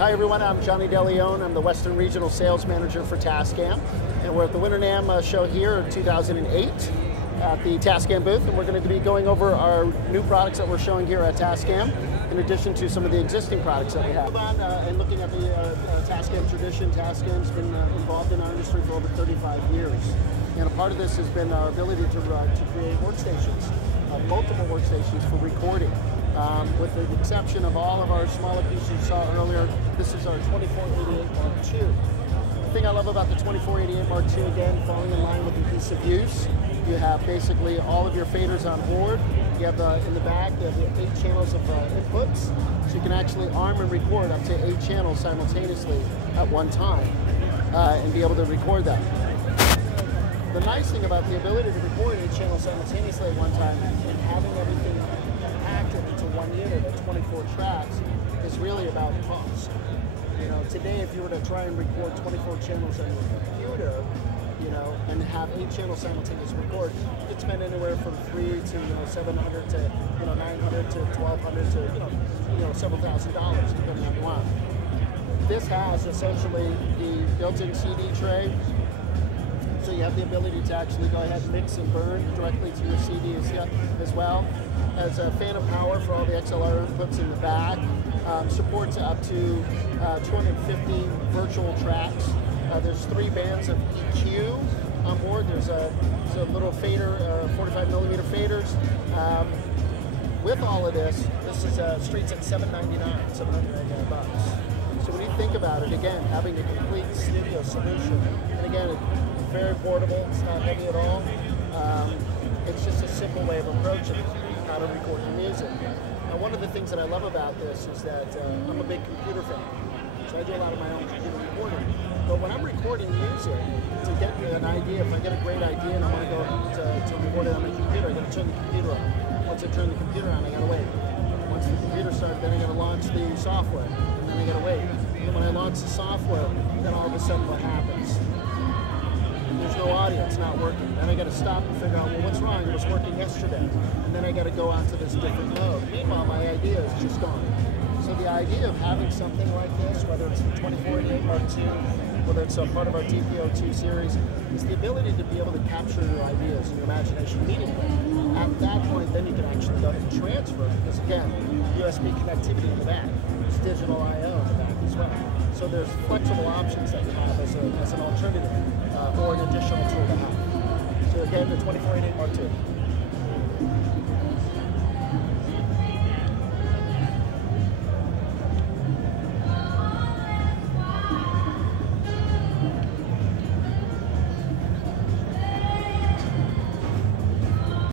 Hi everyone, I'm Johnny DeLeon. I'm the Western Regional Sales Manager for Tascam. And we're at the Winter NAMM show here in 2008 at the Tascam booth. And we're going to be going over our new products that we're showing here at Tascam, in addition to some of the existing products that we have. And looking at the Tascam tradition, Tascam's been involved in our industry for over 35 years. And a part of this has been our ability to create workstations, multiple workstations for recording. With the exception of all of our smaller pieces you saw earlier, this is our 2488 Mark II. The thing I love about the 2488 Mark II, again, falling in line with the ease of use, you have basically all of your faders on board. You have in the back, you have the 8 channels of inputs, so you can actually arm and record up to 8 channels simultaneously at one time and be able to record them. The nice thing about the ability to record 8 channels simultaneously at one time and having everything active into one unit at 24 tracks is really about cost. You know, today if you were to try and record 24 channels on your computer, you know, and have 8 channels simultaneous record, you could spend anywhere from $300 to $700 to $900 to $1,200 to several $1,000s depending on the one. This has essentially the built-in CD tray. So you have the ability to actually go ahead and mix and burn directly to your CD as well. Has a phantom power for all the XLR inputs in the back. Supports up to 250 virtual tracks. There's 3 bands of EQ on board. There's a little fader, 45mm faders. With all of this is streets at $799 bucks. So when you think about it, again, having a complete studio solution, and again, it's very portable, it's not heavy at all. It's just a simple way of approaching how to record your music. Now, one of the things that I love about this is that I'm a big computer fan, so I do a lot of my own computer recording. But when I'm recording music, to get me an idea, if I get a great idea and I want to go to record it on my computer, I got to turn the computer on. Once I turn the computer on, I got to wait. Once the computer starts, then I got to launch the software, and then I got to wait. And when I launch the software, then all of a sudden what happens? There's no audio, it's not working. Then I got to stop and figure out, well, what's wrong? It was working yesterday. And then I got to go onto this different mode. Meanwhile, my idea is just gone. So the idea of having something like this, whether it's the 2488 Mark II, whether it's a part of our DPO2 series, is the ability to be able to capture your ideas and your imagination immediately. At that point, then you can actually go ahead and transfer, because again, USB connectivity in the back. There's digital I/O in the back as well. So there's flexible options that you have as an alternative or an additional tool to have. So again, the 2488 Mark II.